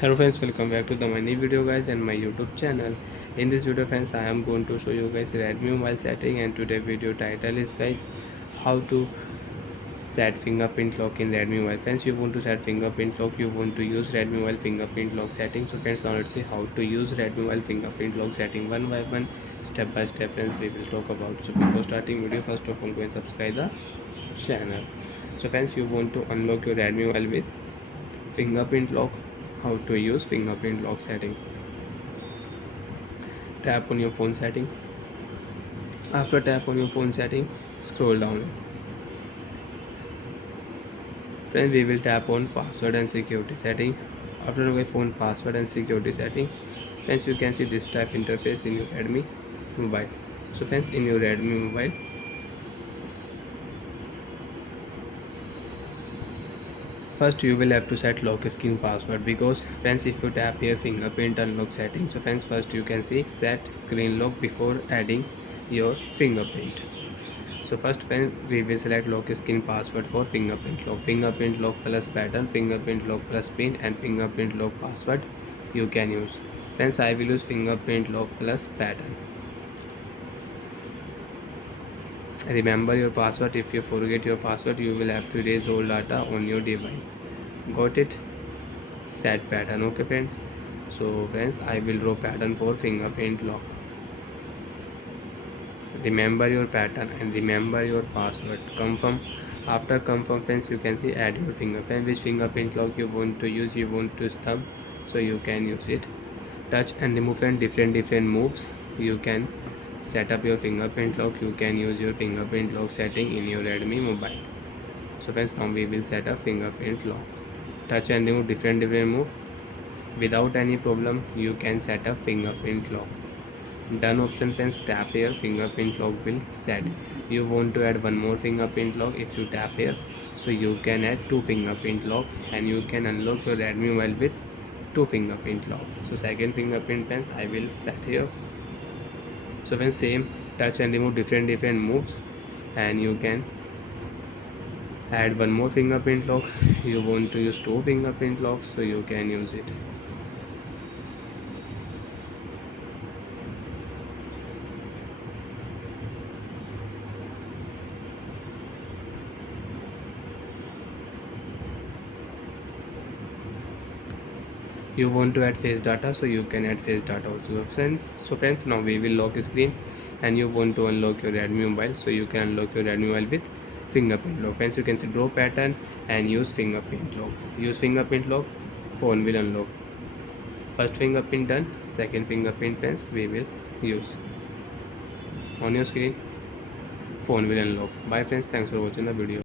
Hello friends, welcome back to my new video guys and my YouTube channel. In this video friends, I am going to show you guys Redmi mobile setting, and today video title is guys how to set fingerprint lock in Redmi mobile. Friends, you want to set fingerprint lock, you want to use Redmi mobile fingerprint lock setting. So friends, now let's see how to use Redmi mobile fingerprint lock setting one by one, step by step friends we will talk about. So before starting video, first of all go and subscribe the channel. So friends, you want to unlock your Redmi mobile with fingerprint lock. How to use fingerprint lock setting: tap on your phone setting. After tap on your phone setting, scroll down. Then we will tap on password and security setting. After your phone password and security setting, friends, you can see this type interface in your Redmi mobile. So friends, in your Redmi mobile, first you will have to set lock screen password, because friends, if you tap here fingerprint unlock setting, so friends, first you can see set screen lock before adding your fingerprint. So first friend, we will select lock screen password for fingerprint lock plus pattern, fingerprint lock plus pin, and fingerprint lock password you can use. Friends, I will use fingerprint lock plus pattern. Remember your password. If you forget your password, you will have to erase all data on your device. Got it? Set pattern. Okay friends, so friends, I will draw pattern for fingerprint lock. Remember your pattern and remember your password. Confirm. After confirm friends, you can see add your fingerprint. Which fingerprint lock you want to use, you want to use thumb, so you can use it. Touch and remove and different moves you can set up your fingerprint lock. You can use your fingerprint lock setting in your Redmi mobile. So friends, now we will set up fingerprint lock. Touch and remove different move. Without any problem you can set up fingerprint lock. Done option friends, tap here, fingerprint lock will set. You want to add one more fingerprint lock, if you tap here, so you can add two fingerprint lock and you can unlock your Redmi mobile with two fingerprint lock. So second fingerprint friends, I will set here. So when same, touch and remove different moves and you can add one more fingerprint lock. You want to use two fingerprint locks, so you can use it. You want to add face data, so you can add face data also friends. So friends, now we will lock screen and you want to unlock your Redmi mobile, so you can unlock your Redmi mobile with fingerprint lock. Friends, you can see draw pattern and use fingerprint lock. Use fingerprint lock, phone will unlock. First fingerprint done, second fingerprint friends we will use. On your screen, phone will unlock. Bye friends, thanks for watching the video.